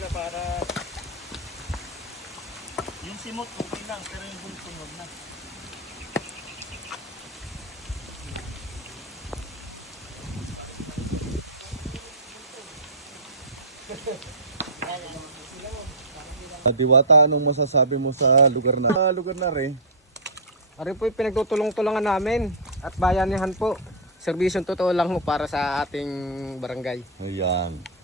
nila para yung simot okay lang pero yung bulkong wag na. Diwata, anong masasabi mo sa lugar na rin? Ari po yung pinagtutulong-tulungan namin at bayanihan po. Serbisyong totoo lang po para sa ating barangay. Ayan.